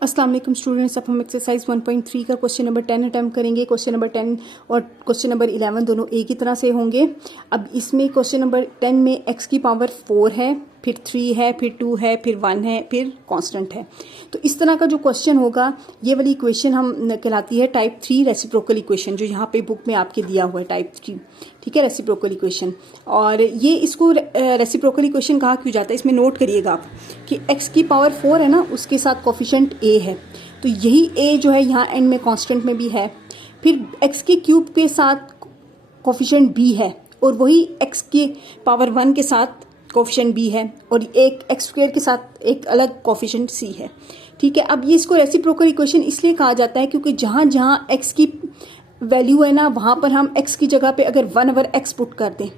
अस्सलाम वालेकुम स्टूडेंट्स, अब हम एक्सरसाइज 1.3 का क्वेश्चन नंबर 10 अटैम्प्ट करेंगे। क्वेश्चन नंबर 10 और क्वेश्चन नंबर 11 दोनों एक ही तरह से होंगे। अब इसमें क्वेश्चन नंबर 10 में x की पावर 4 है, फिर 3 है, फिर 2 है, फिर 1 है, फिर कांस्टेंट है। तो इस तरह का जो क्वेश्चन होगा, ये वाली इक्वेशन हम कहलाती है टाइप 3 रेसिप्रोकल इक्वेशन, जो यहाँ पे बुक में आपके दिया हुआ है टाइप 3, ठीक है, रेसिप्रोकल इक्वेशन। और ये इसको रेसिप्रोकल इक्वेशन कहा क्यों जाता है, इसमें नोट करिएगा आप कि x की पावर 4 है ना, उसके साथ कोफिशिएंट a है, तो यही a जो है यहाँ एंड में कांस्टेंट में भी है। फिर x की क्यूब के साथ कोफिशिएंट b है, और वही x की पावर 1 के साथ कोफिशिएंट b है, और एक एक्स स्क्वायर के साथ एक अलग कोफिशिएंट c है, ठीक है। अब ये इसको रेसिप्रोकल इक्वेशन इसलिए कहा जाता है क्योंकि जहाँ जहाँ x की वैल्यू है ना, वहाँ पर हम x की जगह पे अगर 1/x पुट कर दें,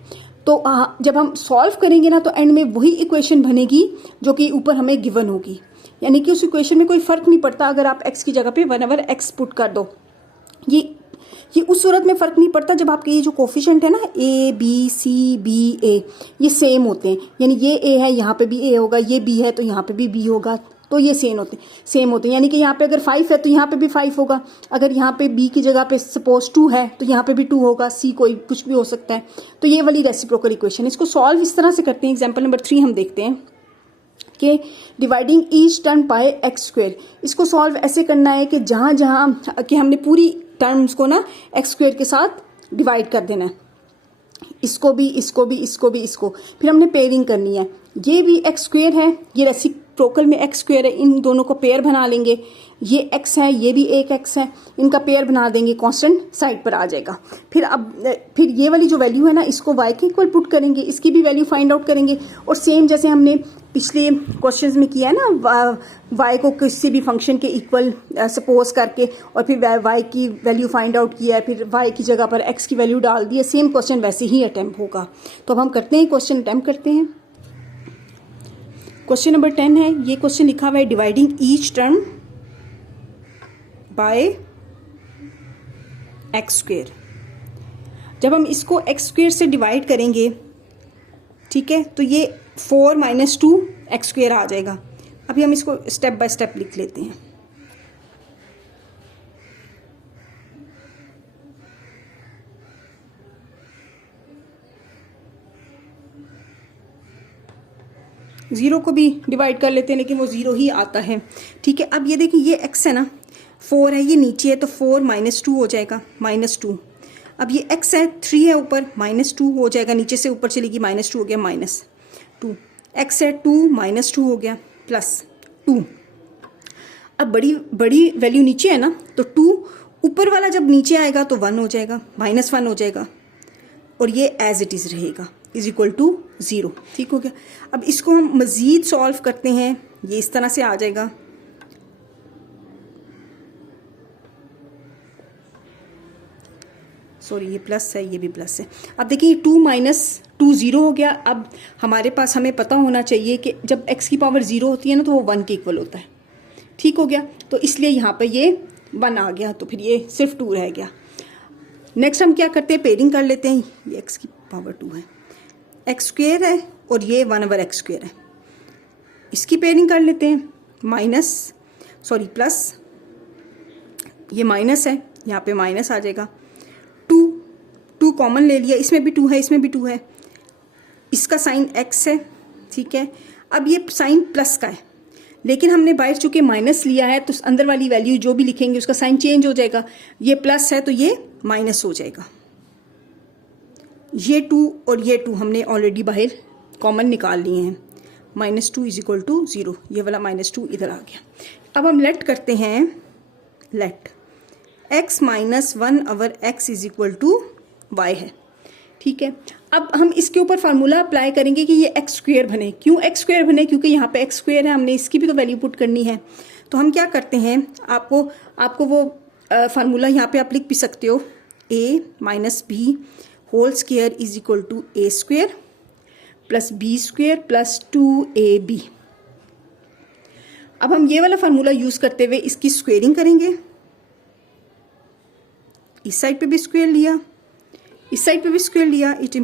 तो जब हम सॉल्व करेंगे ना, तो एंड में वही इक्वेशन बनेगी जो कि ऊपर हमें गिवन होगी। यानी कि उस इक्वेशन में कोई फर्क नहीं पड़ता अगर आप x की जगह पे 1/x पुट कर दो। ये उस सूरत में फ़र्क नहीं पड़ता जब आपके ये जो कोफिशिएंट है ना a b c b a, ये सेम होते हैं। यानी ये a है, यहाँ पे भी a होगा, ये b है तो यहाँ पे भी b होगा, तो ये सेम होते हैं। यानी कि यहाँ पे अगर 5 है तो यहाँ पे भी 5 होगा, अगर यहाँ पे b की जगह पे सपोज 2 है तो यहाँ पे भी 2 होगा, c कोई कुछ भी हो सकता है। तो ये वाली रेसिप्रोकल इक्वेशन, इसको सॉल्व इस तरह से करते हैं। एग्जाम्पल नंबर 3 हम देखते हैं कि dividing each term by x square. इसको सॉल्व ऐसे करना है कि जहाँ जहाँ कि हमने पूरी टर्म्स को ना एक्स स्क्वायर के साथ डिवाइड कर देना है, इसको भी, इसको भी, इसको भी, इसको। फिर हमने पेयरिंग करनी है, ये भी एक्स स्क्वायर है, ये रेसिप्रोकल में एक्स स्क्वायर है, इन दोनों को पेयर बना लेंगे। ये एक्स है, ये भी एक एक्स है, इनका पेयर बना देंगे, कांस्टेंट साइड पर आ जाएगा। फिर ये वाली जो वैल्यू है ना, इसको y के इक्वल पुट करेंगे, इसकी भी वैल्यू फाइंड आउट करेंगे। और सेम जैसे हमने पिछले क्वेश्चंस में किया है ना, y को किसी भी फंक्शन के इक्वल सपोज करके और फिर y की वैल्यू फाइंड आउट किया है, फिर y की जगह पर x की वैल्यू डाल दी है। सेम क्वेश्चन वैसे ही अटैम्प्ट होगा। तो अब हम करते हैं, क्वेश्चन अटैम्प्ट करते हैं। क्वेश्चन नंबर 10 है, ये क्वेश्चन लिखा हुआ है dividing each term by x square. जब हम इसको एक्स स्क्वायर से डिवाइड करेंगे, ठीक है, तो ये 4 - 2 एक्स स्क्वायर आ जाएगा। अभी हम इसको स्टेप बाय स्टेप लिख लेते हैं। ज़ीरो को भी डिवाइड कर लेते हैं, लेकिन वो ज़ीरो ही आता है, ठीक है। अब ये देखिए, ये x है ना, 4 है, ये नीचे है, तो 4 - 2 हो जाएगा, -2। अब ये x है, 3 है ऊपर, -2 हो जाएगा, नीचे से ऊपर चलेगी, -2 हो गया, -2। x है, 2 - 2 हो गया, +2। अब बड़ी वैल्यू नीचे है ना, तो 2 ऊपर वाला जब नीचे आएगा तो 1 हो जाएगा, -1 हो जाएगा, और ये एज इट इज़ रहेगा, =0, ठीक हो गया। अब इसको हम मज़ीद सॉल्व करते हैं, ये इस तरह से आ जाएगा। सॉरी, ये प्लस है, ये भी प्लस है। अब देखिए, 2 - 2 0 हो गया। अब हमारे पास, हमें पता होना चाहिए कि जब x की पावर 0 होती है ना, तो वो 1 के इक्वल होता है, ठीक हो गया। तो इसलिए यहाँ पर ये 1 आ गया, तो फिर ये सिर्फ 2 रह गया। नेक्स्ट हम क्या करते हैं, पेयरिंग कर लेते हैं। ये x की पावर 2 है, एक्स स्क्वायर है, और ये 1/x स्क्वायर है, इसकी पेयरिंग कर लेते हैं। प्लस, ये माइनस है, यहाँ पे माइनस आ जाएगा। 2 कॉमन ले लिया, इसमें भी 2 है, इसमें भी 2 है, इसका साइन x है, ठीक है। अब ये साइन प्लस का है, लेकिन हमने बाहर चूंकि माइनस लिया है, तो अंदर वाली वैल्यू जो भी लिखेंगे उसका साइन चेंज हो जाएगा। ये प्लस है तो ये माइनस हो जाएगा। ये 2 और ये 2 हमने ऑलरेडी बाहर कॉमन निकाल लिए हैं। -2 = 0, ये वाला -2 इधर आ गया। अब हम लेट करते हैं, लेट x - 1/x = y है, ठीक है। अब हम इसके ऊपर फार्मूला अप्लाई करेंगे कि ये एक्स स्क्वायर बने। क्यों एक्स स्क्वायर बने? क्योंकि यहाँ पे एक्स स्क्वायर है, हमने इसकी भी तो वैल्यू पुट करनी है। तो हम क्या करते हैं, आपको वो फार्मूला यहाँ पे आप लिख भी सकते हो, a - b whole square = a² + b² + 2ab। अब हम ये वाला फार्मूला यूज करते हुए इसकी स्क्वेयरिंग करेंगे। इस साइड पे भी स्क्वायर लिया, इस साइड पे भी स्क्वायर लिया, इट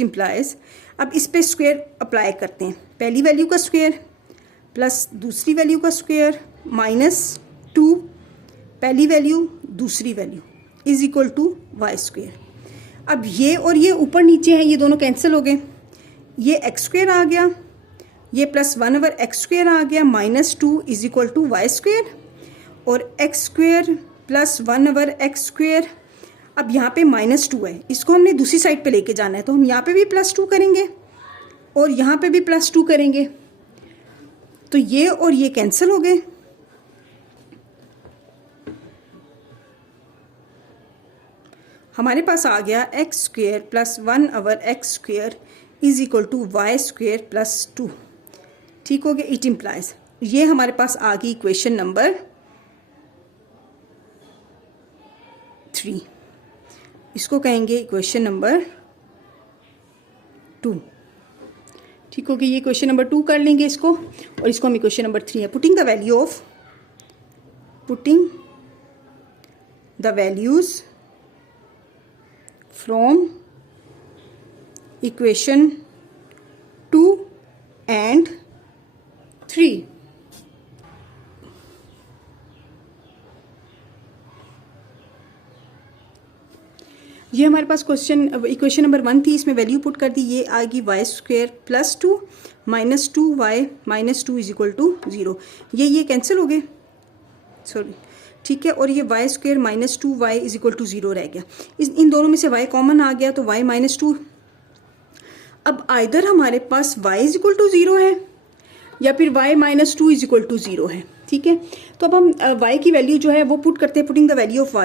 इम्प्लाइज। अब इस पे स्क्वायर अप्लाई करते हैं, पहली वैल्यू का स्क्वायर प्लस दूसरी वैल्यू का स्क्वायर -2 पहली वैल्यू दूसरी value is equal to y square. अब ये और ये ऊपर नीचे है, ये दोनों कैंसिल हो गए, ये एक्स स्क्वेयर आ गया, ये +1/x² आ गया, -2 is equal to y square, और x² + 1/x²। अब यहाँ पे -2 है, इसको हमने दूसरी साइड पे लेके जाना है, तो हम यहाँ पे भी +2 करेंगे और यहाँ पे भी +2 करेंगे, तो ये और ये कैंसिल हो गए। हमारे पास आ गया x² + 1/x² is equal to y² + 2। ठीक हो गया, इट इम्प्लाइज, ये हमारे पास आ गई इक्वेशन नंबर 3, इसको कहेंगे इक्वेशन नंबर 2। ठीक हो गया, ये क्वेश्चन नंबर 2 कर लेंगे इसको, और इसको हम इक्वेशन नंबर 3 है। Putting the values from equation 2 and 3। ये हमारे पास इक्वेशन नंबर 1 थी, इसमें वैल्यू पुट कर दी, ये आएगी y² + 2 -2y -2 is equal to 0। ये कैंसिल हो गए, सॉरी, ठीक है, और ये y² -2y is equal to 0 रह गया। इन दोनों में से y कॉमन आ गया, तो y -2। अब आइदर हमारे पास y इज इक्वल टू 0 है या फिर y -2 इज इक्वल टू 0 है। ठीक है, तो अब हम y की वैल्यू जो है वो पुट करते हैं। Putting the value of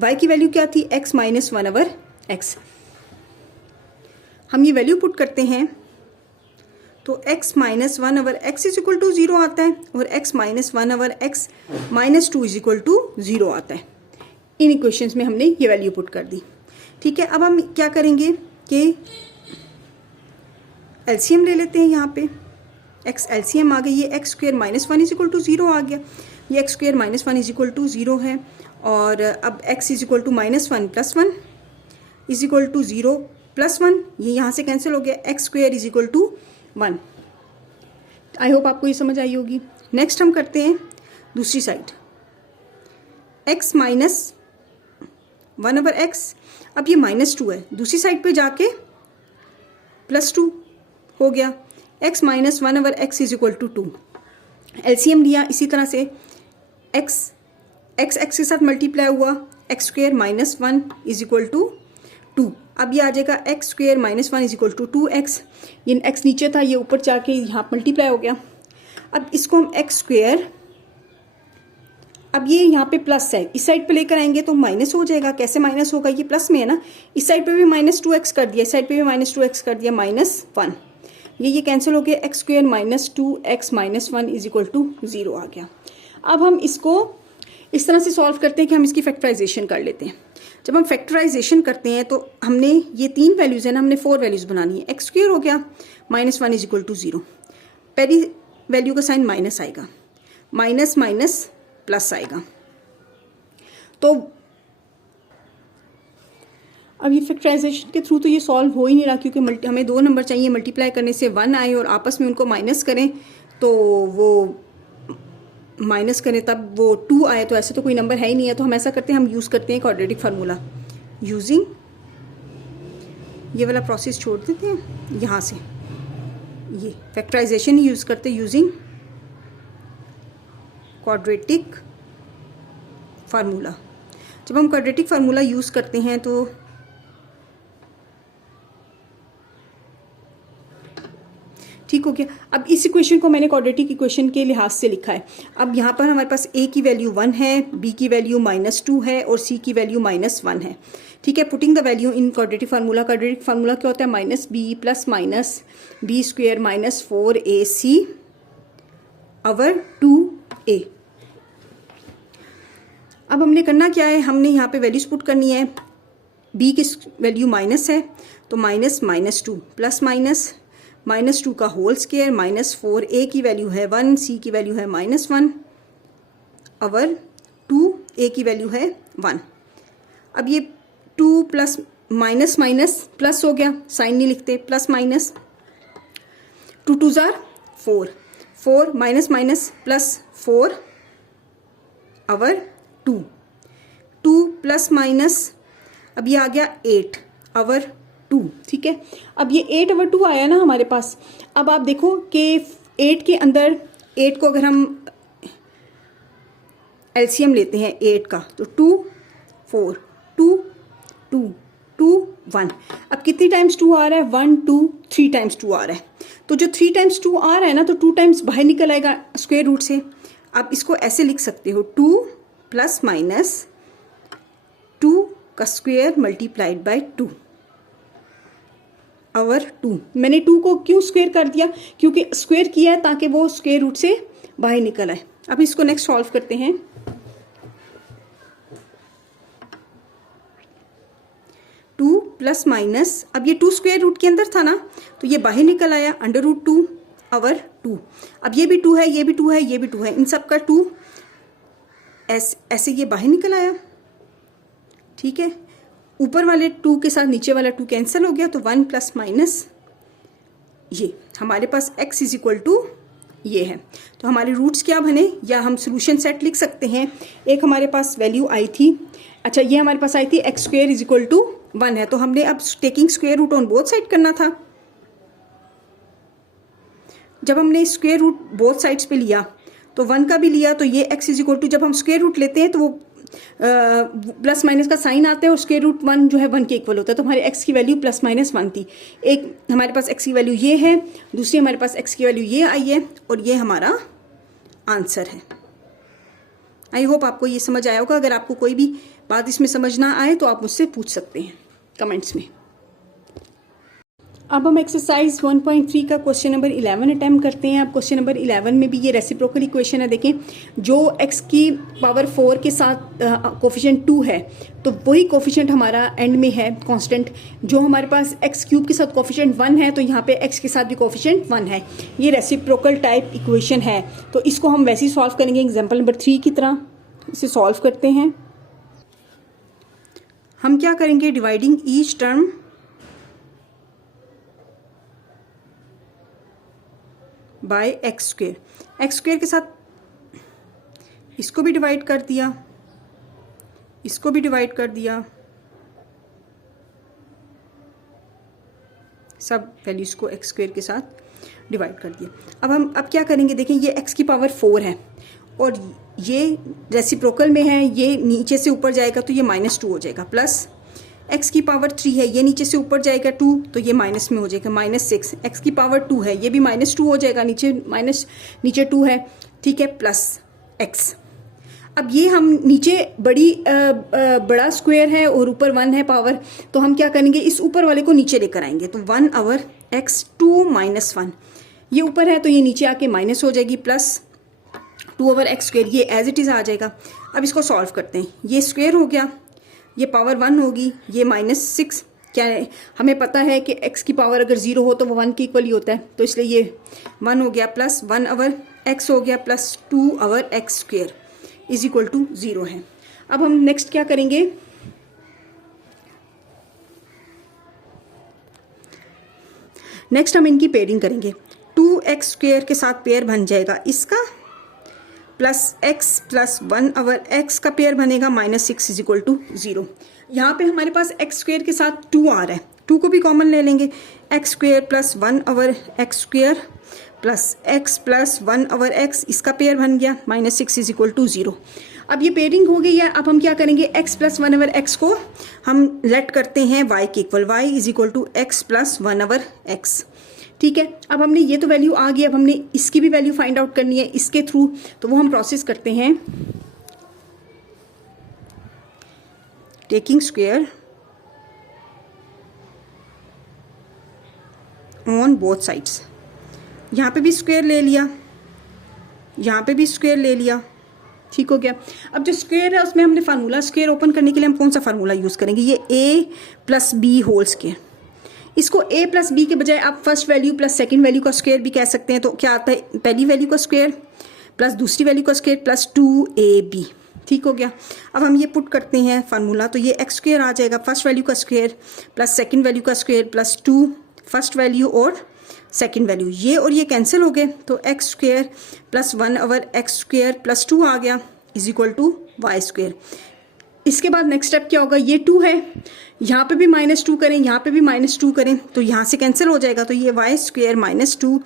y की वैल्यू क्या थी, x - 1/x। हम ये वैल्यू पुट करते हैं तो x - 1/x is equal to 0 आता है, और x - 1/x -2 is equal to 0 आता है। इन इक्वेशंस में हमने ये वैल्यू पुट कर दी। ठीक है, अब हम क्या करेंगे कि एलसीएम ले लेते हैं। यहाँ पे x एलसीएम आ गई, ये x² - 1 इज इक्वल टू 0 आ गया, ये x² - 1 इज इक्वल टू 0 है, और अब x is equal to -1 + 1 is equal to 0 + 1, ये यहाँ से कैंसिल हो गया, x² is equal to 1। I hope आपको ये समझ आई होगी। नेक्स्ट हम करते हैं दूसरी साइड, x - 1/x। अब ये -2 है, दूसरी साइड पे जाके +2 हो गया, x - 1/x is equal to 2। LCM लिया, इसी तरह से x के साथ मल्टीप्लाई हुआ, x² - 1 इज इक्वल टू 2। अब ये आ जाएगा x² - 1 is equal to 2x। ये x नीचे था, ये ऊपर जाके यहाँ मल्टीप्लाई हो गया। अब इसको हम x², अब ये यहाँ पे प्लस है, इस साइड पे लेकर आएंगे तो माइनस हो जाएगा। कैसे माइनस होगा, ये प्लस में है ना, इस साइड पे भी -2x कर दिया, इस साइड पे भी -2x कर दिया, -1। ये कैंसिल हो गया, x² - 2x - 1 is equal to 0 आ गया। अब हम इसको इस तरह से सॉल्व करते हैं कि हम इसकी फैक्टराइजेशन कर लेते हैं। जब हम फैक्टराइजेशन करते हैं तो हमने ये 3 वैल्यूज़ है ना, हमने 4 वैल्यूज़ बनानी है। x² हो गया, -1 इज इक्वल टू 0, पहली वैल्यू का साइन माइनस आएगा, माइनस माइनस प्लस आएगा। तो अब ये फैक्टराइजेशन के थ्रू तो ये सॉल्व हो ही नहीं रहा, क्योंकि हमें 2 नंबर चाहिए, मल्टीप्लाई करने से 1 आए और आपस में उनको माइनस करें तो वो माइनस करें तब वो 2 आए, तो ऐसे तो कोई नंबर है ही नहीं है। तो हम ऐसा करते हैं, हम यूज़ करते हैं क्वाड्रेटिक फार्मूला। यूजिंग ये वाला प्रोसेस छोड़ देते हैं, यहाँ से ये फैक्टराइजेशन ही यूज़ करते हैं, यूजिंग क्वाड्रेटिक फार्मूला। जब हम क्वाड्रेटिक फार्मूला यूज़ करते हैं तो ठीक हो गया। अब इस इक्वेशन को मैंने क्वाड्रेटिक इक्वेशन के लिहाज से लिखा है। अब यहाँ पर हमारे पास a की वैल्यू 1 है, b की वैल्यू -2 है और c की वैल्यू -1 है। ठीक है, putting the value in quadratic formula. Quadratic formula क्या होता है, -b + -b² - 4ac over 2a। अब हमने करना क्या है, हमने यहाँ पे वैल्यूज पुट करनी है। b की वैल्यू माइनस है तो -2 प्लस -2 का होल स्क्वायर -4, a की वैल्यू है 1, c की वैल्यू है -1 ओवर 2, a की वैल्यू है 1। अब ये 2 + माइनस माइनस प्लस हो गया, साइन नहीं लिखते, plus minus, 2 2 jar 4, 4 minus minus plus 4 अवर 2, 2 प्लस माइनस, अब ये आ गया 8 अवर 2, ठीक है। अब ये 8 अवर 2 आया ना हमारे पास। अब आप देखो कि 8 के अंदर 8 को अगर हम एलसीएम लेते हैं 8 का, तो 2 4 2 2 2 1। अब कितनी टाइम्स 2 आ रहा है? 1 2 3 टाइम्स 2 आ रहा है। तो जो 3 टाइम्स 2 आ रहा है ना, तो 2 टाइम्स बाहर निकल आएगा स्क्वायर रूट से। अब इसको ऐसे लिख सकते हो, 2 प्लस माइनस 2 का स्क्वायर मल्टीप्लाइड बाय 2 अवर 2। मैंने 2 को क्यों स्क्वायर कर दिया? क्योंकि स्क्वायर किया है ताकि वो स्क्वायर रूट से बाहर निकल आए। अब इसको नेक्स्ट सॉल्व करते हैं। 2 प्लस माइनस, अब ये 2 स्क्वायर रूट के अंदर था ना, तो ये बाहर निकल आया अंडर रूट 2 अवर 2। अब ये भी 2 है, ये भी 2 है, ये भी 2 है, इन सब का 2 ऐसे ये बाहर निकल आया, ठीक है। ऊपर वाले 2 के साथ नीचे वाला 2 कैंसिल हो गया, तो 1 प्लस माइनस ये हमारे पास x इज इक्वल टू ये है। तो हमारे रूट्स क्या बने, या हम सोल्यूशन सेट लिख सकते हैं। एक हमारे पास वैल्यू आई थी, अच्छा ये हमारे पास आई थी x square is equal to 1 है, तो हमने अब taking square root on both side करना था। जब हमने स्क्वायर रूट बोथ साइड्स पे लिया तो 1 का भी लिया, तो ये x इज इक्वल टू, जब हम स्क्वायर रूट लेते हैं तो वो प्लस माइनस का साइन आता है और स्क्वायर रूट 1 जो है 1 के इक्वल होता है। तो हमारे x की वैल्यू प्लस माइनस 1 थी। एक हमारे पास x की वैल्यू ये है, दूसरी हमारे पास x की वैल्यू ये आई है, और ये हमारा आंसर है। आई होप आपको ये समझ आया होगा। अगर आपको कोई भी बात इसमें समझ ना आए तो आप मुझसे पूछ सकते हैं कमेंट्स में। अब हम एक्सरसाइज 1.3 का क्वेश्चन नंबर 11 अटैम्प्ट करते हैं। अब क्वेश्चन नंबर 11 में भी ये रेसिप्रोकल इक्वेशन है। देखें, जो x की पावर 4 के साथ कोफिशिएंट 2 है, तो वही कोफिशिएंट हमारा एंड में है कांस्टेंट। जो हमारे पास x क्यूब के साथ कोफिशिएंट 1 है, तो यहाँ पे x के साथ भी कोफिशिएंट 1 है। ये रेसिप्रोकल टाइप इक्वेशन है, तो इसको हम वैसे ही सॉल्व करेंगे एग्जाम्पल नंबर 3 की तरह। इसे सॉल्व करते हैं। हम क्या करेंगे, dividing each term by x square. X square के साथ इसको भी डिवाइड कर दिया, इसको भी डिवाइड कर दिया, सब वैल्यूज को एक्स स्क्वेयर के साथ डिवाइड कर दिया। अब क्या करेंगे, देखें ये x की पावर 4 है और ये रेसिप्रोकल में है, ये नीचे से ऊपर जाएगा तो ये -2 हो जाएगा, प्लस x की पावर 3 है, ये नीचे से ऊपर जाएगा 2 तो ये माइनस में हो जाएगा -6। x की पावर 2 है, ये भी -2 हो जाएगा, नीचे 2 है, ठीक है, प्लस x। अब ये हम नीचे बड़ा स्क्वायर है और ऊपर 1 है पावर, तो हम क्या करेंगे, इस ऊपर वाले को नीचे लेकर आएंगे। तो 1 ओवर x 2 - 1, ये ऊपर है तो ये नीचे आके माइनस हो जाएगी, प्लस 2 ओवर x स्क्वायर, ये एज इट इज़ आ जाएगा। अब इसको सॉल्व करते हैं। ये स्क्वायर हो गया, ये पावर 1 होगी, ये -6, क्या है हमें पता है कि x की पावर अगर 0 हो तो वो 1 के इक्वल ही होता है, तो इसलिए ये 1 हो गया, प्लस 1 ओवर x हो गया, plus 2 over x square is equal to 0 है। अब हम नेक्स्ट क्या करेंगे, नेक्स्ट हम इनकी पेयरिंग करेंगे। 2x स्क्वायर के साथ पेयर बन जाएगा इसका, plus x plus 1 over x का पेयर बनेगा, -6 इज इक्वल टू 0। यहाँ पे हमारे पास x स्क्वायर के साथ 2 आ रहा है, 2 को भी कॉमन ले लेंगे, x square plus 1 over x square plus x plus 1 over x, इसका पेयर बन गया, -6 इज इक्वल टू 0। अब ये पेयरिंग हो गई है। अब हम क्या करेंगे, x प्लस 1 ओवर x को हम लेट करते हैं y के equal, y is equal to x plus 1 over x, ठीक है। अब हमने ये तो वैल्यू आ गई, अब हमने इसकी भी वैल्यू फाइंड आउट करनी है इसके थ्रू, तो वो हम प्रोसेस करते हैं। Taking square on both sides, यहाँ पे भी स्क्वायर ले लिया, यहाँ पे भी स्क्वायर ले लिया, ठीक हो गया। अब जो स्क्वायर है उसमें हमने फार्मूला, स्क्वायर ओपन करने के लिए हम कौन सा फार्मूला यूज़ करेंगे, ये a plus b whole square. इसको a प्लस बी के बजाय आप first value plus second value का स्क्वायर भी कह सकते हैं। तो क्या आता है, पहली वैल्यू का स्क्वायर प्लस दूसरी वैल्यू का स्क्वायर प्लस 2ab, ठीक हो गया। अब हम ये पुट करते हैं फार्मूला, तो ये एक्स स्क्वायर आ जाएगा, फर्स्ट वैल्यू का स्क्वायर प्लस सेकंड वैल्यू का स्क्वायर प्लस 2 फर्स्ट वैल्यू और सेकंड वैल्यू, ये और ये कैंसिल हो गए, तो x square plus 1/x² plus 2 आ गया is equal to y square. इसके बाद नेक्स्ट स्टेप क्या होगा, ये 2 है, यहाँ पे भी -2 करें, यहाँ पे भी -2 करें, तो यहाँ से कैंसिल हो जाएगा, तो ये y² - 2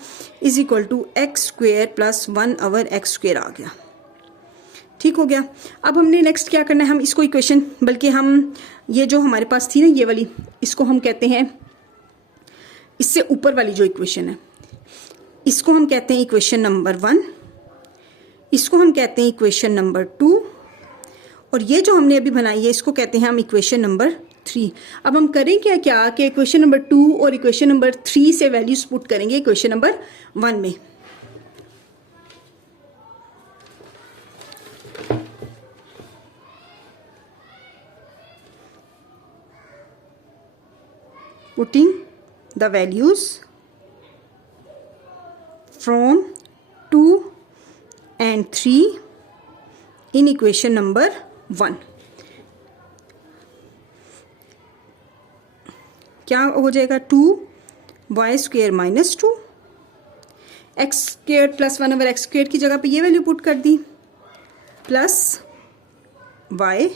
is equal to x² plus 1/x² आ गया। ठीक हो गया। अब हमने नेक्स्ट क्या करना है, हम इसको इक्वेशन, बल्कि हम ये जो हमारे पास थी ना ये वाली, इसको हम कहते हैं, इससे ऊपर वाली जो इक्वेशन है इसको हम कहते हैं इक्वेशन नंबर 1, इसको हम कहते हैं इक्वेशन नंबर 2, और ये जो हमने अभी बनाई है इसको कहते हैं हम इक्वेशन नंबर 3। अब हम करें क्या कि इक्वेशन नंबर 2 और इक्वेशन नंबर 3 से वैल्यूज पुट करेंगे इक्वेशन नंबर 1 में। Putting the values from 2 and 3 in equation number 1, क्या हो जाएगा, 2y² - 2 x² प्लस 1/x² की जगह पे ये वैल्यू पुट कर दी, plus y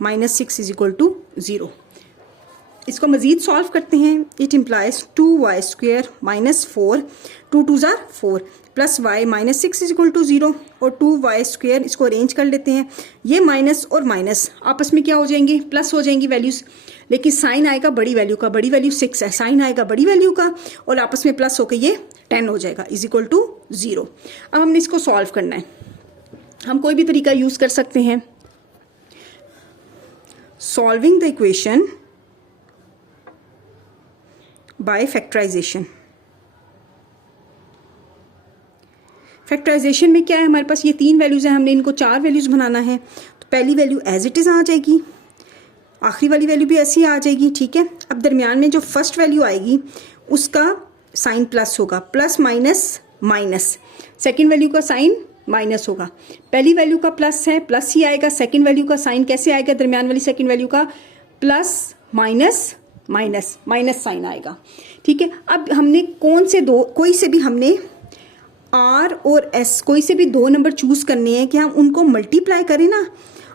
-6 is equal to 0। इसको मजीद सॉल्व करते हैं, it implies 2y² - 4, 2 2s are 4 plus y -6 is equal to 0, और 2y², इसको अरेंज कर लेते हैं, ये माइनस और माइनस आपस में क्या हो जाएंगे, प्लस हो जाएंगी वैल्यूज, लेकिन साइन आएगा बड़ी वैल्यू का, बड़ी वैल्यू 6 है, साइन आएगा बड़ी वैल्यू का और आपस में प्लस होकर ये 10 हो जाएगा इज इक्वल टू 0। अब हमने इसको सॉल्व करना है, हम कोई भी तरीका यूज कर सकते हैं, solving the equation by factorization. Factorization में क्या है, हमारे पास ये 3 वैल्यूज हैं, हमने इनको 4 वैल्यूज बनाना है, तो पहली वैल्यू एज इट इज आ जाएगी, आखिरी वाली वैल्यू भी ऐसी आ जाएगी, ठीक है। अब दरमियान में जो फर्स्ट वैल्यू आएगी उसका साइन प्लस होगा, plus minus minus, second value का साइन माइनस होगा, पहली वैल्यू का प्लस है, प्लस ही आएगा, सेकेंड वैल्यू का साइन कैसे आएगा, दरमियान वाली सेकेंड वैल्यू का plus minus minus minus sign आएगा, ठीक है। अब हमने कोई से भी हमने R और S कोई से भी 2 नंबर चूज करने हैं कि हम उनको मल्टीप्लाई करें ना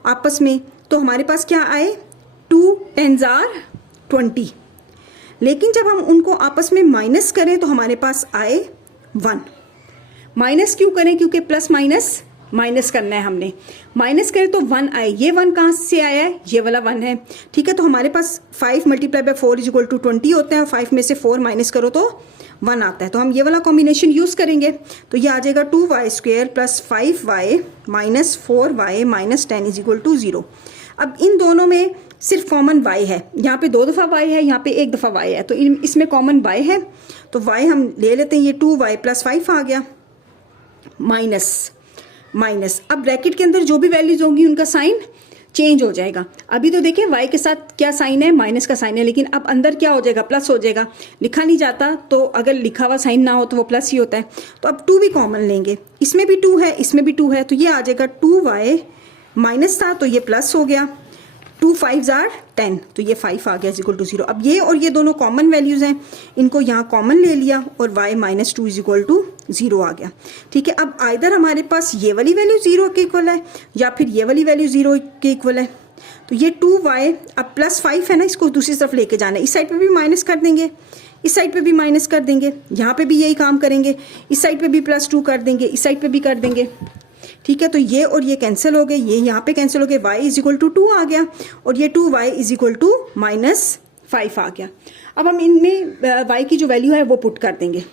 आपस में, तो हमारे पास क्या आए, 2 10s are 20, लेकिन जब हम उनको आपस में माइनस करें तो हमारे पास आए 1। माइनस क्यों करें, क्योंकि प्लस माइनस माइनस करना है, हमने माइनस करें तो 1 आए, ये 1 कहाँ से आया है, ये वाला 1 है, ठीक है। तो हमारे पास 5 × 4 इज इक्वल टू 20 होता है, और 5 में से 4 माइनस करो तो 1 आता है, तो हम ये वाला कॉम्बिनेशन यूज करेंगे, तो ये आ जाएगा 2y² plus 5y minus 4y minus 10 is equal to 0। अब इन दोनों में सिर्फ कॉमन y है, यहाँ पे 2 दफ़ा y है, यहाँ पे 1 दफ़ा y है, तो इसमें कॉमन y है, तो y हम ले लेते हैं, ये 2y प्लस 5 आ गया, माइनस माइनस, अब ब्रैकेट के अंदर जो भी वैल्यूज होंगी उनका साइन चेंज हो जाएगा। अभी तो देखिए y के साथ क्या साइन है, माइनस का साइन है, लेकिन अब अंदर क्या हो जाएगा, प्लस हो जाएगा, लिखा नहीं जाता, तो अगर लिखा हुआ साइन ना हो तो वो प्लस ही होता है, तो अब 2 भी कॉमन लेंगे, इसमें भी 2 है, इसमें भी 2 है, तो ये आ जाएगा 2y माइनस था तो ये प्लस हो गया, 2 5s are 10, तो ये 5 आ गया इज इक्वल टू 0। अब ये और ये दोनों कॉमन वैल्यूज हैं, इनको यहाँ कॉमन ले लिया और y minus 2 is equal to 0 आ गया, ठीक है। अब आइदर हमारे पास ये वाली वैल्यू 0 के इक्वल है या फिर ये वाली वैल्यू 0 के इक्वल है, तो ये 2y अब प्लस 5 है ना, इसको दूसरी तरफ लेके जाना है, इस साइड पे भी माइनस कर देंगे, इस साइड पे भी माइनस कर देंगे, यहाँ पे भी यही काम करेंगे, इस साइड पे भी +2 कर देंगे, इस साइड पे भी कर देंगे, ठीक है। तो ये और ये कैंसिल हो गए, ये यहाँ पे कैंसिल हो गए, y इज इक्वल टू 2 आ गया, और ये 2y इज इक्वल टू -5 आ गया। अब हम इनमें y की जो वैल्यू है वो पुट कर देंगे,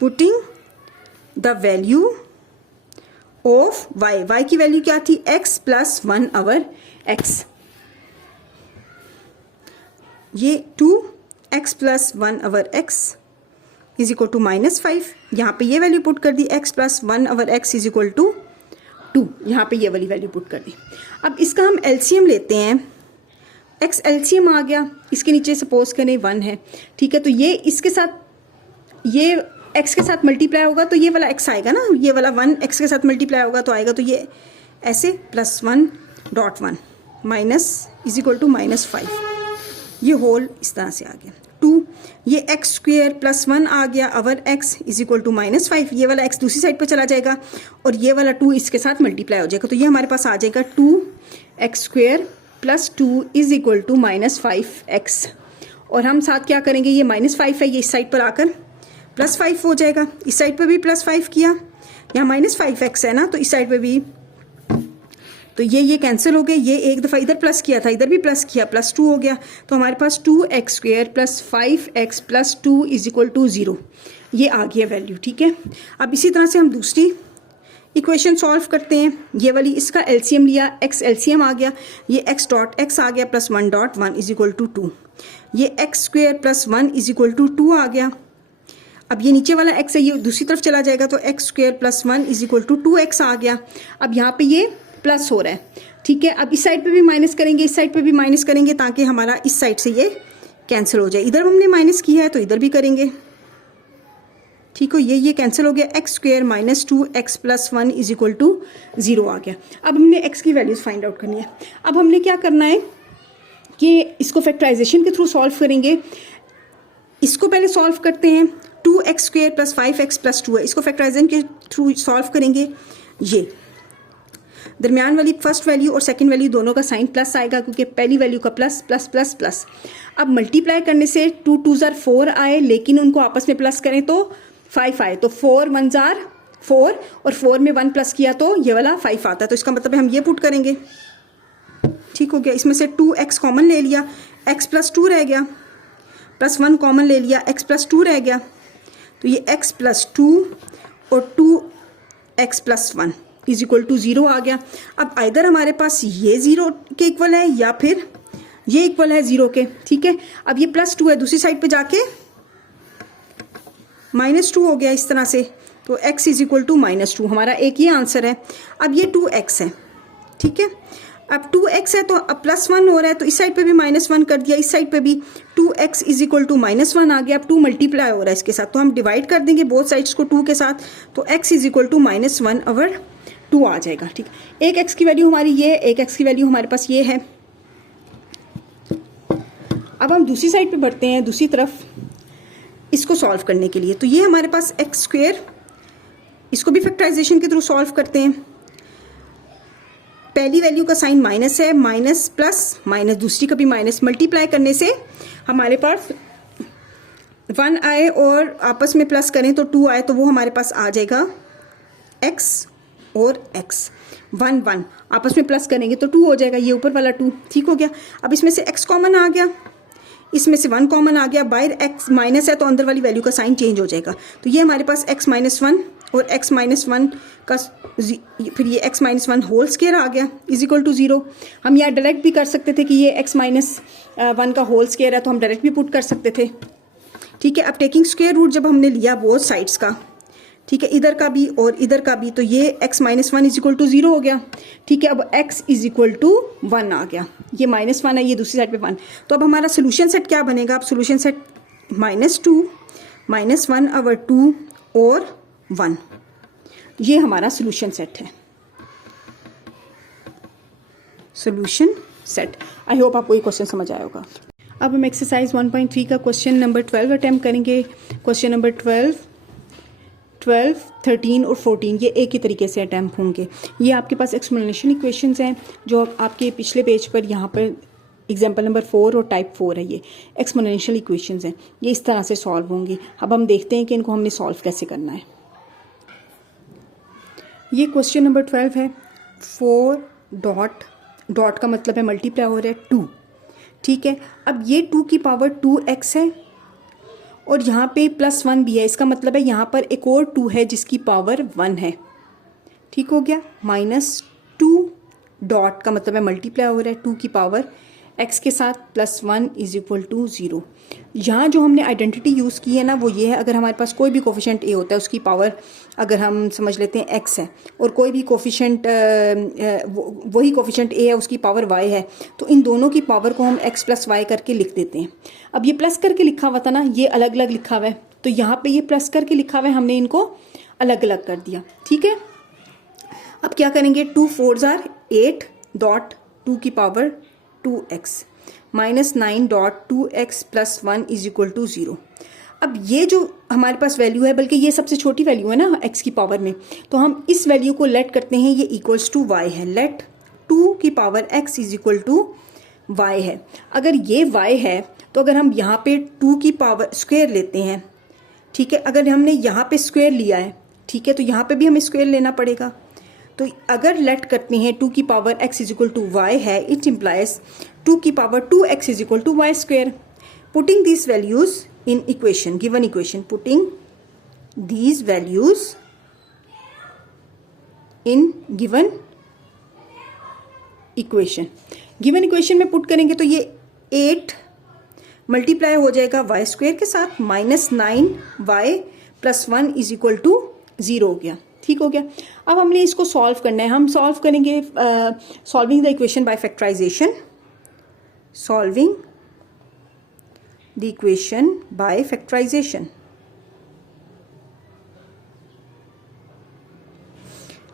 putting the value of y की वैल्यू क्या थी, x प्लस 1/x, ये 2x plus 1/x is equal to -5, यहाँ पे ये वैल्यू पुट कर दी, x plus 1/x is equal to 2, यहाँ पे ये वाली वैल्यू पुट कर दी। अब इसका हम एलसीएम लेते हैं, x एलसीएम आ गया, इसके नीचे सपोज करें 1 है, ठीक है, तो ये इसके साथ ये x के साथ मल्टीप्लाई होगा तो ये वाला x आएगा ना, ये वाला 1 x के साथ मल्टीप्लाई होगा तो आएगा, तो ये ऐसे +1.1 माइनस इज इक्वल टू -5, ये होल इस तरह से आ गया। 2 ये x² +1 आ गया, अवर x इज इक्वल टू -5, ये वाला x दूसरी साइड पर चला जाएगा और ये वाला 2 इसके साथ मल्टीप्लाई हो जाएगा, तो ये हमारे पास आ जाएगा 2x² + 2 is equal to -5x। और हम साथ क्या करेंगे, ये -5 है, ये इस साइड पर आकर +5 हो जाएगा, इस साइड पर भी +5 किया, यहाँ -5x है ना, तो इस साइड पर भी, तो ये कैंसिल हो गए, ये एक दफ़ा इधर प्लस किया था, इधर भी प्लस किया, +2 हो गया, तो हमारे पास 2x² + 5x + 2 is equal to 0, ये आ गया वैल्यू। ठीक है, अब इसी तरह से हम दूसरी इक्वेशन सॉल्व करते हैं। ये वाली इसका एलसीएम लिया, x एलसीएम आ गया, ये x.x आ गया +1.1 इज इक्वल टू 2, ये x² + 1 इज इक्वल टू 2 आ गया। अब ये नीचे वाला x है, ये दूसरी तरफ चला जाएगा, तो x² + 1 is equal to 2x आ गया। अब यहाँ पे ये प्लस हो रहा है, ठीक है, अब इस साइड पे भी माइनस करेंगे, इस साइड पे भी माइनस करेंगे, ताकि हमारा इस साइड से ये कैंसिल हो जाए। इधर हमने माइनस किया है तो इधर भी करेंगे, ठीक हो, ये कैंसिल हो गया, x² - 2x + 1 is equal to 0 आ गया। अब हमने x की वैल्यूज फाइंड आउट करनी है। अब हमने क्या करना है कि इसको फैक्टराइजेशन के थ्रू सॉल्व करेंगे। इसको पहले सॉल्व करते हैं, 2x² + 5x + 2 है, इसको फैक्टराइजेशन के थ्रू सॉल्व करेंगे। ये दरमियान वाली फर्स्ट वैल्यू और सेकंड वैल्यू दोनों का साइन प्लस आएगा, क्योंकि पहली वैल्यू का प्लस प्लस प्लस प्लस। अब मल्टीप्लाई करने से 2 2 ज़ार 4 आए, लेकिन उनको आपस में प्लस करें तो 5 आए, तो 4 1 ज़ार 4 और 4 में 1 प्लस किया तो ये वाला 5 आता है, तो इसका मतलब है हम ये पुट करेंगे। ठीक हो गया, इसमें से 2x कॉमन ले लिया, x + 2 रह गया, +1 कॉमन ले लिया, x + 2 रह गया, तो ये x + 2 और 2x + 1 इज इक्वल टू 0 आ गया। अब इधर हमारे पास ये 0 के इक्वल है या फिर ये इक्वल है 0 के, ठीक है। अब ये +2 है, दूसरी साइड पे जाके -2 हो गया इस तरह से, तो x इज इक्वल टू -2, हमारा एक ये आंसर है। अब ये 2x है, ठीक है, अब 2x है तो अब +1 हो रहा है, तो इस साइड पे भी -1 कर दिया, इस साइड पे भी 2x इज इक्वल टू -1 आ गया। अब 2 मल्टीप्लाई हो रहा है इसके साथ, तो हम डिवाइड कर देंगे बोथ साइड्स को 2 के साथ, तो x is equal to -1 over 2 आ जाएगा। ठीक, एक x की वैल्यू हमारी ये, एक x की वैल्यू हमारे पास ये है। अब हम दूसरी साइड पे बढ़ते हैं, दूसरी तरफ इसको सॉल्व करने के लिए। तो ये हमारे पास x², इसको भी फैक्टराइजेशन के थ्रू सॉल्व करते हैं। पहली वैल्यू का साइन माइनस है, माइनस प्लस माइनस, दूसरी का भी माइनस, मल्टीप्लाई करने से हमारे पास 1 आए और आपस में प्लस करें तो 2 आए, तो वो हमारे पास आ जाएगा x और x 1 1 आपस में प्लस करेंगे तो 2 हो जाएगा, ये ऊपर वाला 2। ठीक हो गया, अब इसमें से x कॉमन आ गया, इसमें से 1 कॉमन आ गया, बाहर x माइनस है तो अंदर वाली वैल्यू का साइन चेंज हो जाएगा, तो ये हमारे पास x - 1 और x - 1 का फिर ये x - 1 होल स्क्वायर आ गया इज इक्वल टू 0। हम यहाँ डायरेक्ट भी कर सकते थे कि ये x - 1 का होल स्क्वायर है, तो हम डायरेक्ट भी पुट कर सकते थे। ठीक है, अब टेकिंग स्क्वायर रूट जब हमने लिया बोथ साइड्स का, ठीक है, इधर का भी और इधर का भी, तो ये x - 1 इज इक्वल टू 0 हो गया। ठीक है, अब x इज इक्वल टू 1 आ गया, ये -1 है, ये दूसरी साइड पे 1। तो अब हमारा सोल्यूशन सेट क्या बनेगा? अब सोल्यूशन सेट -2 -1 ओवर 2 और 1, ये हमारा सोल्यूशन सेट है, सोल्यूशन सेट। आई होप आपको ये क्वेश्चन समझ आया होगा। अब हम एक्सरसाइज 1.3 का क्वेश्चन नंबर 12 अटैम्प्ट करेंगे। क्वेश्चन नंबर 12, 13 और 14 ये एक ही तरीके से अटैम्प्ट होंगे। ये आपके पास एक्सप्लेनेशन इक्वेशंस हैं जो आपके पिछले पेज पर यहाँ पर एग्जाम्पल नंबर 4 और टाइप 4 है, ये एक्सपोनेंशियल इक्वेशंस हैं, ये इस तरह से सॉल्व होंगी। अब हम देखते हैं कि इनको हमने सॉल्व कैसे करना है। ये क्वेश्चन नंबर 12 है, 4 डॉट का मतलब है मल्टीप्लाई हो रहा है 2। ठीक है, अब ये 2 की पावर 2x है और यहाँ पे +1 भी है, इसका मतलब है यहाँ पर एक और 2 है जिसकी पावर 1 है। ठीक हो गया, -2 डॉट का मतलब है मल्टीप्लाई हो रहा है 2 की पावर x के साथ +1 इज इक्वल टू 0। यहाँ जो हमने आइडेंटिटी यूज़ की है ना वो ये है, अगर हमारे पास कोई भी कोफिशेंट a होता है उसकी पावर अगर हम समझ लेते हैं x है और कोई भी कोफिशेंट वही कोफिशेंट a है उसकी पावर y है, तो इन दोनों की पावर को हम x + y करके लिख देते हैं। अब ये प्लस करके लिखा हुआ था ना, ये अलग अलग लिखा हुआ है, तो यहाँ पे ये प्लस करके लिखा हुआ है, हमने इनको अलग अलग कर दिया। ठीक है, अब क्या करेंगे, 2 4s are 8 डॉट 2 की power 2x minus 9 dot 2x plus 1 is equal to 0। अब ये जो हमारे पास वैल्यू है, बल्कि ये सबसे छोटी वैल्यू है ना x की पावर में, तो हम इस वैल्यू को लेट करते हैं, ये इक्वल्स टू y है। लेट 2 की power x is equal to y है। अगर ये y है तो अगर हम यहाँ पे 2 की पावर स्क्वायर लेते हैं, ठीक है, अगर हमने यहाँ पे स्क्वायर लिया है, ठीक है, तो यहाँ पे भी हमें स्क्वायर लेना पड़ेगा। तो अगर लेट करते हैं 2 की power x is equal to y है, इट इम्प्लाइज 2 की power 2x is equal to y square. Putting this values in equation, given equation, putting these values in given equation में पुट करेंगे तो ये 8 मल्टीप्लाई हो जाएगा y स्क्वायर के साथ, minus 9y plus 1 is equal to 0 हो गया। ठीक हो गया। अब हमने इसको सॉल्व करना है। हम सॉल्व करेंगे solving the equation by factorization, सॉल्विंग the equation by factorization।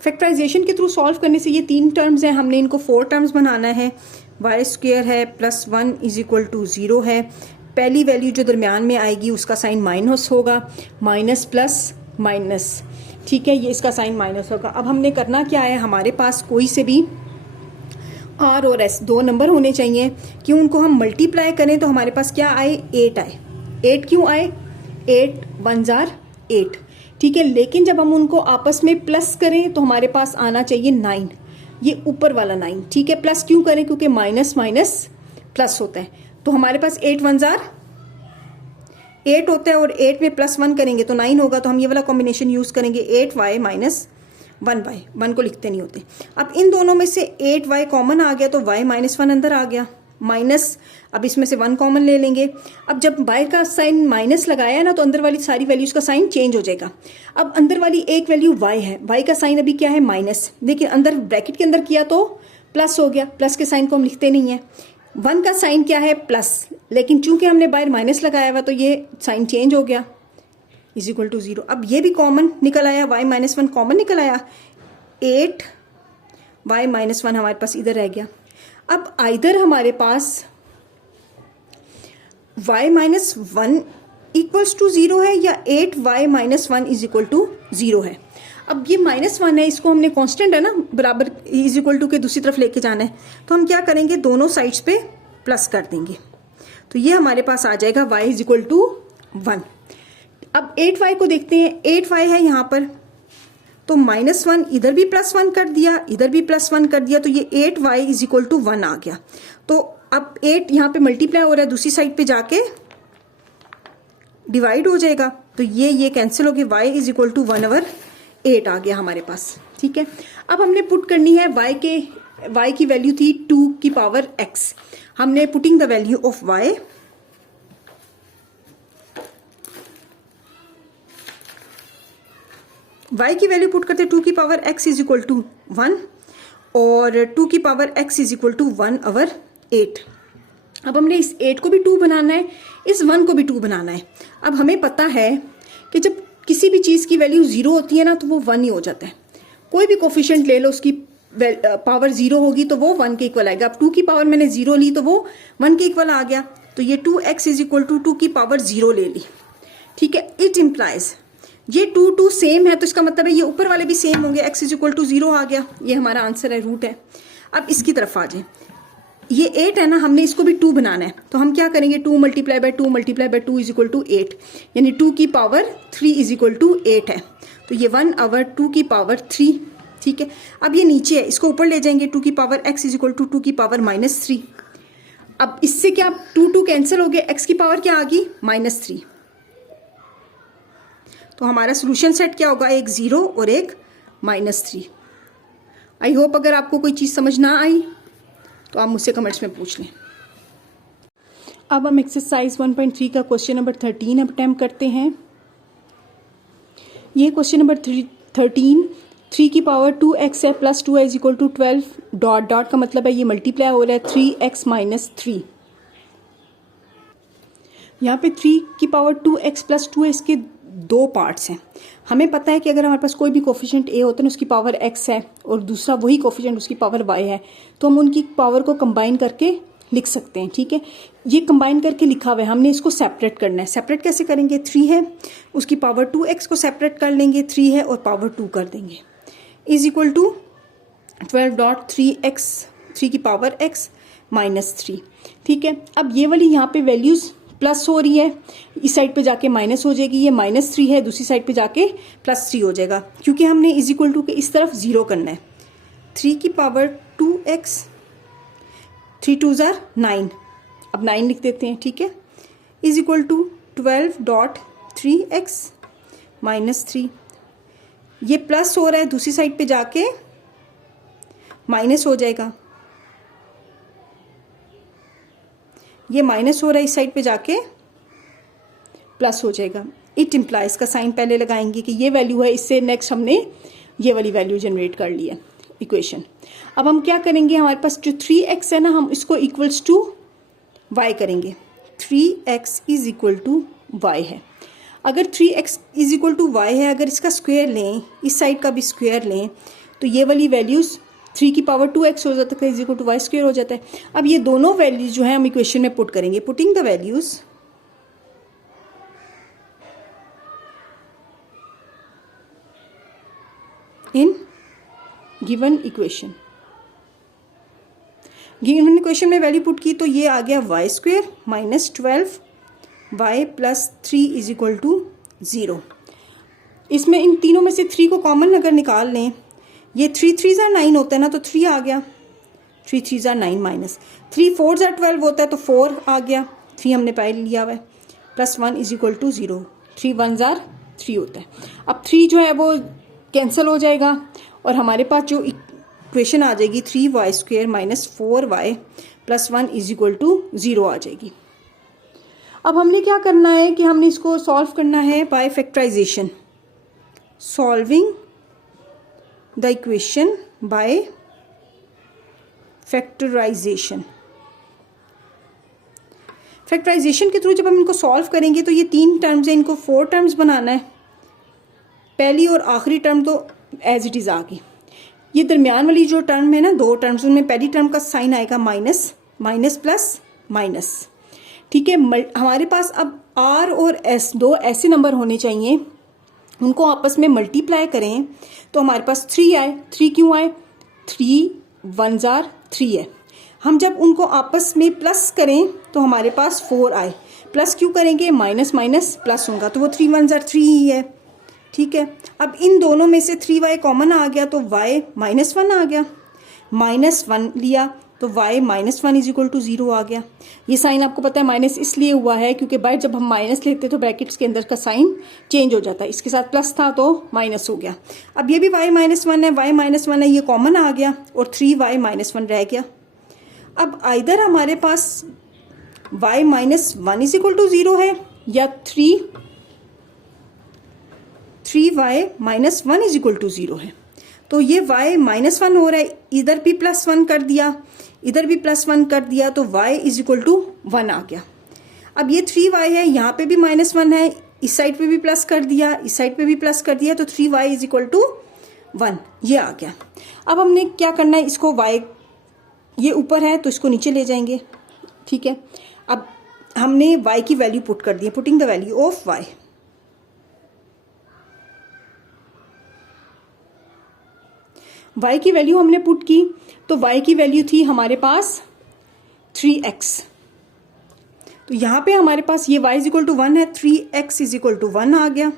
Factorization के थ्रू सॉल्व करने से ये 3 टर्म्स हैं, हमने इनको 4 टर्म्स बनाना है। y स्क्वायर है प्लस 1 इज इक्वल टू 0 है। पहली वैल्यू जो दरमियान में आएगी उसका साइन माइनस होगा, माइनस प्लस माइनस, ठीक है, ये इसका साइन माइनस होगा। अब हमने करना क्या है, हमारे पास कोई से भी r और s 2 नंबर होने चाहिए कि उनको हम मल्टीप्लाई करें तो हमारे पास क्या आए, 8 आए। 8 क्यों आए, 8 1s are 8, ठीक है, लेकिन जब हम उनको आपस में प्लस करें तो हमारे पास आना चाहिए 9, ये ऊपर वाला 9, ठीक है। प्लस क्यों करें, क्योंकि माइनस माइनस प्लस होता है। तो हमारे पास 8 1s are 8 होता है और 8 में प्लस 1 करेंगे तो 9 होगा। तो हम ये वाला कॉम्बिनेशन यूज करेंगे, 8y माइनस 1y, 1 को लिखते नहीं होते। अब इन दोनों में से 8y कॉमन आ गया तो y माइनस 1 अंदर आ गया, माइनस, अब इसमें से 1 कॉमन ले लेंगे। अब जब y का साइन माइनस लगाया ना तो अंदर वाली सारी वैल्यूज का साइन चेंज हो जाएगा। अब अंदर वाली एक वैल्यू y है, y का साइन अभी क्या है, माइनस, लेकिन अंदर ब्रैकेट के अंदर किया तो प्लस हो गया, प्लस के साइन को हम लिखते नहीं है। 1 का साइन क्या है, प्लस, लेकिन चूंकि हमने बाहर माइनस लगाया हुआ तो ये साइन चेंज हो गया, इज इक्वल टू 0। अब ये भी कॉमन निकल आया, y माइनस 1 कॉमन निकल आया, 8y माइनस 1 हमारे पास इधर रह गया। अब आइदर हमारे पास y माइनस 1 इक्वल्स टू 0 है या 8y minus 1 is equal to 0 है। अब ये -1 है, इसको हमने कांस्टेंट है ना, बराबर इज इक्वल टू के दूसरी तरफ लेके जाना है, तो हम क्या करेंगे, दोनों साइड्स पे प्लस कर देंगे। तो ये हमारे पास आ जाएगा y इज इक्वल टू 1। अब 8y को देखते हैं, 8y है यहाँ पर, तो -1 इधर भी +1 कर दिया, इधर भी +1 कर दिया, तो ये 8y इज इक्वल टू 1 आ गया। तो अब 8 यहाँ पे मल्टीप्लाई हो रहा है, दूसरी साइड पे जाके डिवाइड हो जाएगा, तो ये कैंसिल हो गया, y इज इक्वल टू 1/8 आ गया हमारे पास। ठीक है, अब हमने पुट करनी है y की वैल्यू थी 2 की पावर x, हमने putting the value of y, y की वैल्यू पुट करते 2 की power x is equal to 1 और 2 की power x is equal to 1/8। अब हमने इस 8 को भी 2 बनाना है, इस 1 को भी 2 बनाना है। अब हमें पता है कि जब किसी भी चीज़ की वैल्यू 0 होती है ना तो वो 1 ही हो जाता है। कोई भी कोफिशिएंट ले लो, उसकी पावर 0 होगी तो वो 1 के इक्वल आएगा। अब 2 की पावर मैंने 0 ली तो वो 1 के इक्वल आ गया, तो ये 2x इज इक्वल टू 2 की पावर 0 ले ली। ठीक है, इट इम्प्लाइज ये 2 सेम है, तो इसका मतलब है ये ऊपर वाले भी सेम होंगे, x इज इक्वल टू 0 आ गया, ये हमारा आंसर है, रूट है। अब इसकी तरफ आ जाए, ये 8 है ना, हमने इसको भी 2 बनाना है, तो हम क्या करेंगे, 2 multiply by 2 multiply by 2 is equal to 8, यानी 2 की पावर 3 इज इक्वल टू 8 है, तो ये 1/2 की पावर 3। ठीक है, अब ये नीचे है, इसको ऊपर ले जाएंगे, 2 की power x is equal to 2 की पावर -3। अब इससे क्या 2 कैंसिल हो गए, x की पावर क्या आ गई, -3। तो हमारा सोल्यूशन सेट क्या होगा, एक 0 और एक -3। आई होप अगर आपको कोई चीज़ समझ ना आई तो आप मुझसे कमेंट्स में पूछ लें। अब हम एक्सरसाइज 1.3 का क्वेश्चन नंबर 13 अटेम्प्ट करते हैं। ये क्वेश्चन नंबर 13 3 की पावर 2x है plus 2y is equal to 12 dot dot का मतलब है ये मल्टीप्लाई हो रहा है 3x - 3। यहाँ पे 3 की पावर 2x प्लस 2 है, इसके दो पार्ट्स हैं। हमें पता है कि अगर हमारे पास कोई भी कोफिशिएंट a होता है ना, उसकी पावर x है और दूसरा वही कोफिशिएंट उसकी पावर y है, तो हम उनकी पावर को कंबाइन करके लिख सकते हैं। ठीक है, ये कंबाइन करके लिखा हुआ है, हमने इसको सेपरेट करना है। सेपरेट कैसे करेंगे? 3 है, उसकी पावर 2x को सेपरेट कर लेंगे, 3 है और पावर 2 कर देंगे, इज इक्वल टू 12.3x, 3 की पावर x माइनस 3। ठीक है, अब ये वाली यहाँ पे वैल्यूज़ प्लस हो रही है, इस साइड पे जाके माइनस हो जाएगी, ये -3 है, दूसरी साइड पे जाके +3 हो जाएगा, क्योंकि हमने इज इक्वल टू के इस तरफ 0 करना है। 3 की पावर 2x, 3 2 ज़ार 9, अब 9 लिख देते हैं। ठीक है, is equal to 12.3x minus 3, ये प्लस हो रहा है, दूसरी साइड पे जाके माइनस हो जाएगा, ये माइनस हो रहा है, इस साइड पे जाके प्लस हो जाएगा। इट इम्प्लाइज का साइन पहले लगाएंगे कि ये वैल्यू है, इससे नेक्स्ट हमने ये वाली वैल्यू जनरेट कर ली है इक्वेशन। अब हम क्या करेंगे, हमारे पास जो 3x है ना, हम इसको इक्वल्स टू y करेंगे। 3x is equal to y है। अगर 3x is equal to y है, अगर इसका स्क्वायर लें, इस साइड का भी स्क्वायर लें, तो ये वाली वैल्यूज़ 3 की पावर 2x हो जाता है, is equal to y square हो जाता है। अब ये दोनों वैल्यूज जो है हम इक्वेशन में पुट करेंगे। Putting the values in given equation, given equation में वैल्यू पुट की तो ये आ गया y square minus 12y plus 3 is equal to 0। इसमें इन तीनों में से 3 को कॉमन अगर निकाल लें, ये 3 3 ज़ार 9 होता है ना, तो 3 आ गया, 3 3 ज़ार 9 माइनस 3 4 ज़ार 12 होता है, तो 4 आ गया, 3 हमने पहले लिया हुआ है, प्लस 1 इज इक्वल टू 0, 3 1 ज़ार 3 होता है। अब 3 जो है वो कैंसिल हो जाएगा और हमारे पास जो इक्वेशन आ जाएगी 3y square minus 4y plus 1 is equal to 0 आ जाएगी। अब हमने क्या करना है कि हमने इसको सॉल्व करना है by factorization, solving the equation by factorization. Factorization के थ्रू जब हम इनको सॉल्व करेंगे तो ये 3 टर्म्स हैं, इनको 4 टर्म्स बनाना है। पहली और आखिरी टर्म तो एज इट इज़ आ गई। ये दरमियान वाली जो टर्म है ना, 2 टर्म्स, उनमें पहली टर्म का साइन आएगा माइनस, माइनस प्लस माइनस। ठीक है, हमारे पास अब r और s 2 ऐसे नंबर होने चाहिए, उनको आपस में मल्टीप्लाई करें तो हमारे पास 3 आए। 3 क्यों आए? 3 1 ज़ार 3 है। हम जब उनको आपस में प्लस करें तो हमारे पास 4 आए। प्लस क्यों करेंगे? माइनस माइनस प्लस होगा, तो वो 3 1 ज़ार 3 ही है। ठीक है, अब इन दोनों में से 3y कॉमन आ गया तो y माइनस 1 आ गया, माइनस 1 लिया तो y minus 1 is equal to 0 आ गया। ये साइन आपको पता है माइनस इसलिए हुआ है क्योंकि बाय जब हम माइनस लेते तो ब्रैकेट्स के अंदर का साइन चेंज हो जाता है, इसके साथ प्लस था तो माइनस हो गया। अब ये भी y माइनस 1 है, y माइनस 1 है, ये कॉमन आ गया और 3y माइनस 1 रह गया। अब आइदर हमारे पास y minus 1 is equal to 0 है या 3y minus 1 is equal to 0 है। तो ये y माइनस 1 हो रहा है, इधर भी प्लस 1 कर दिया, इधर भी प्लस 1 कर दिया, तो y इज इक्वल टू 1 आ गया। अब ये 3y है, यहाँ पे भी माइनस 1 है, इस साइड पे भी प्लस कर दिया, इस साइड पे भी प्लस कर दिया, तो 3y इज इक्वल टू 1 ये आ गया। अब हमने क्या करना है, इसको y ये ऊपर है तो इसको नीचे ले जाएंगे। ठीक है, अब हमने y की वैल्यू पुट कर दी है, putting the value of y। y की वैल्यू हमने पुट की तो y की वैल्यू थी हमारे पास 3x, तो यहाँ पे हमारे पास ये y इज इक्वल टू 1 है, 3x इज इक्वल टू 1 आ गया।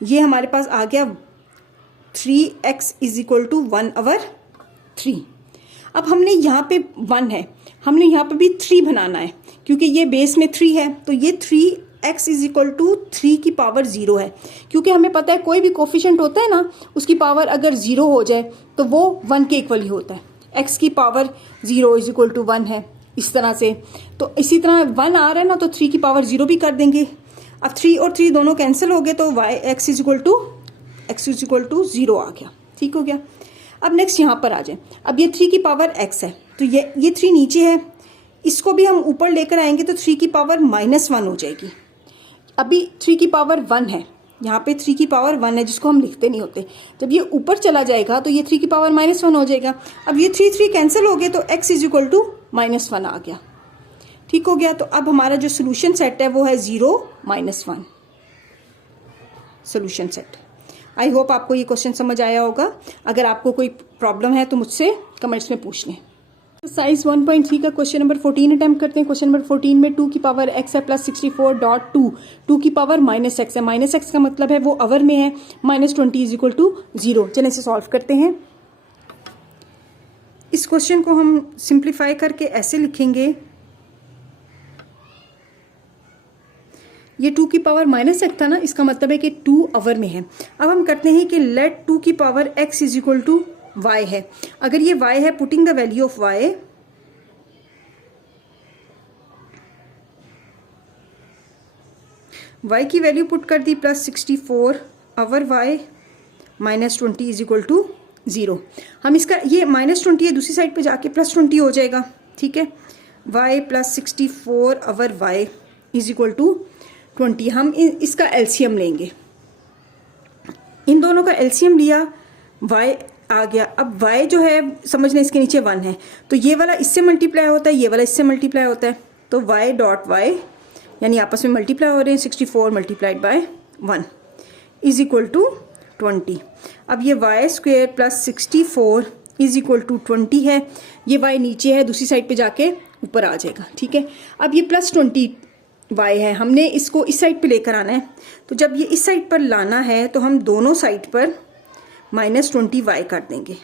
ये हमारे पास आ गया 3x इज इक्वल टू 1/3। अब हमने यहाँ पे 1 है, हमने यहाँ पे भी 3 बनाना है क्योंकि ये बेस में 3 है, तो ये 3x इज इक्वल टू 3 की पावर 0 है, क्योंकि हमें पता है कोई भी कोफिशिएंट होता है ना, उसकी पावर अगर 0 हो जाए तो वो 1 के इक्वल ही होता है। x की पावर 0 इज इक्वल टू 1 है, इस तरह से। तो इसी तरह 1 आ रहा है ना, तो 3 की पावर 0 भी कर देंगे। अब 3 और 3 दोनों कैंसिल हो गए, तो x इज इक्वल टू 0 आ गया। ठीक हो गया। अब नेक्स्ट यहाँ पर आ जाए, अब ये 3 की पावर x है, तो ये 3 नीचे है, इसको भी हम ऊपर लेकर आएंगे तो 3 की पावर -1 हो जाएगी। अभी 3 की पावर 1 है, यहाँ पे 3 की पावर 1 है जिसको हम लिखते नहीं होते। जब ये ऊपर चला जाएगा तो ये 3 की पावर -1 हो जाएगा। अब ये 3 कैंसिल हो गए तो x इज इक्वल टू -1 आ गया। ठीक हो गया। तो अब हमारा जो सोल्यूशन सेट है वो है 0 -1 सोल्यूशन सेट। आई होप आपको ये क्वेश्चन समझ आया होगा। अगर आपको कोई प्रॉब्लम है तो मुझसे कमेंट्स में पूछ लें। एक्सरसाइज 1.3 का क्वेश्चन नंबर 14 अटैम्प्ट करते हैं। क्वेश्चन नंबर 14 में 2 की पावर x है प्लस 64.2, 2 की पावर -x है। -x का मतलब है वो अवर में है, -20 इज इक्वल टू 0। चलिए इसे सॉल्व करते हैं। इस क्वेश्चन को हम सिंप्लीफाई करके ऐसे लिखेंगे, ये 2 की पावर -x था ना, इसका मतलब है कि 2 अवर में है। अब हम करते हैं कि लेट 2 की power x is equal to y है। अगर ये y है, putting the value of y, y की वैल्यू पुट कर दी plus 64 over y -20 is equal to 0। हम इसका ये -20 है, दूसरी साइड पे जाके +20 हो जाएगा। ठीक है, y plus 64 over y is equal to 20। हम इसका एलसीएम लेंगे, इन दोनों का एलसीएम लिया, y आ गया। अब y जो है समझना इसके नीचे 1 है, तो ये वाला इससे मल्टीप्लाई होता है, ये वाला इससे मल्टीप्लाई होता है, तो y डॉट y यानी आपस में मल्टीप्लाई हो रहे हैं। 64 multiplied by 1 is equal to 20। अब ये y square plus 64 is equal to 20 है। ये y नीचे है, दूसरी साइड पे जाके ऊपर आ जाएगा। ठीक है, अब ये +20 y है, हमने इसको इस साइड पे लेकर आना है। तो जब ये इस साइड पर लाना है तो हम दोनों साइड पर -20 y कर देंगे।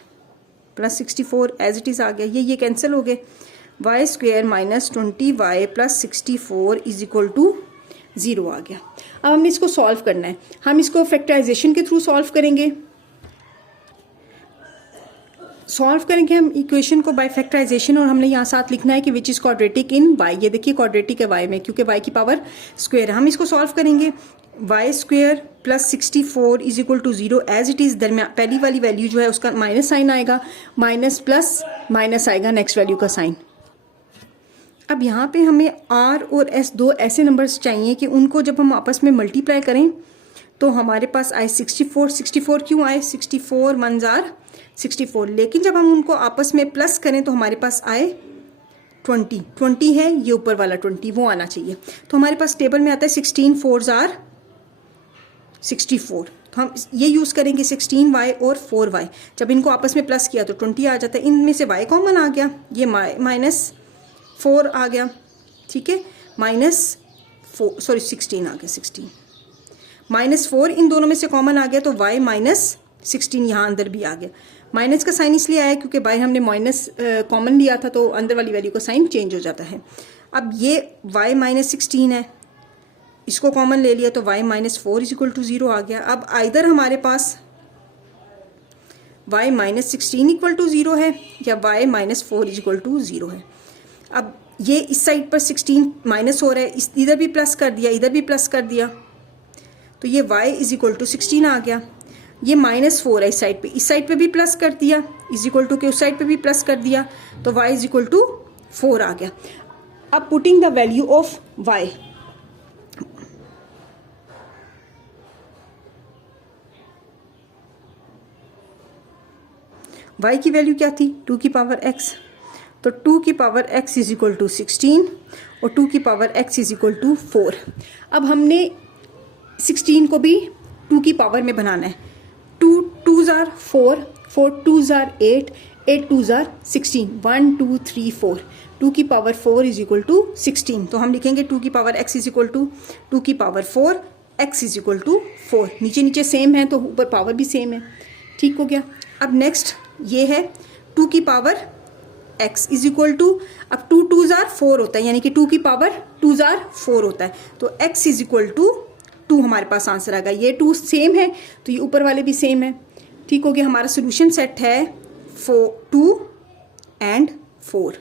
प्लस 64 एज इट इज़ आ गया, ये कैंसिल हो गए। y square -20 y plus 64 is equal to 0 आ गया। अब हमने इसको सॉल्व करना है। हम इसको फैक्टराइजेशन के थ्रू सॉल्व करेंगे। हम इक्वेशन को बाय फैक्टराइजेशन, और हमने यहाँ साथ लिखना है कि which is quadratic in y। ये देखिए क्वाड्रेटिक है y में, क्योंकि y की पावर स्क्वेयर है। हम इसको सॉल्व करेंगे। y square plus 64 is equal to 0 as it is. दरमियान पहली वाली वैल्यू जो है उसका माइनस साइन आएगा, माइनस प्लस माइनस आएगा नेक्स्ट वैल्यू का साइन। अब यहाँ पे हमें r और s दो ऐसे नंबर्स चाहिए कि उनको जब हम आपस में मल्टीप्लाई करें तो हमारे पास आए 64 क्यों आए, 64 1 जार 64। लेकिन जब हम उनको आपस में प्लस करें तो हमारे पास आए 20 है, ये ऊपर वाला 20 वो आना चाहिए। तो हमारे पास टेबल में आता है 16 4 जार 64। तो हम ये यूज़ करेंगे 16y और 4y। जब इनको आपस में प्लस किया तो 20 आ जाता है। इनमें से y कॉमन आ गया, ये -4 आ गया। ठीक है, -16 आ गया, 16 -4 इन दोनों में से कॉमन आ गया, तो y -16 यहाँ अंदर भी आ गया। माइनस का साइन इसलिए आया क्योंकि बाहर हमने माइनस कॉमन लिया था, तो अंदर वाली वैल्यू का साइन चेंज हो जाता है। अब ये y -16 है, इसको कॉमन ले लिया तो y -4 इज इक्वल टू 0 आ गया। अब आइदर हमारे पास y -16 इक्वल टू 0 है या y -4 इज इक्वल टू 0 है। अब ये इस साइड पर 16 माइनस हो रहा है, इधर भी प्लस कर दिया, इधर भी प्लस कर दिया, तो ये y इज इक्वल टू 16 आ गया। ये -4 है इस साइड पे भी प्लस कर दिया, इज इक्वल टू के उस साइड पे भी प्लस कर दिया, तो y इज इक्वल टू 4 आ गया। अब putting the value of y, y की वैल्यू क्या थी, 2 की पावर x, तो 2 की power x is equal to 16 और 2 की power x is equal to 4। अब हमने 16 को भी 2 की पावर में बनाना है। 2 2s are 4, 4 2s are 8, 8 2s are 16, 1 2 3 4, 2 की पावर 4 इज इक्वल टू 16। तो हम लिखेंगे 2 की power x is equal to 2 की power 4, x is equal to 4। नीचे सेम है तो ऊपर पावर भी सेम है। ठीक हो गया। अब नेक्स्ट ये है 2 की power x is equal to, अब 2 2s are 4 होता है, यानी कि 2 की पावर 2s are 4 होता है, तो x इज इक्वल टू 2 हमारे पास आंसर आ गया। ये 2 सेम है तो ये ऊपर वाले भी सेम है। ठीक हो गया। हमारा सोल्यूशन सेट है 2 and 4।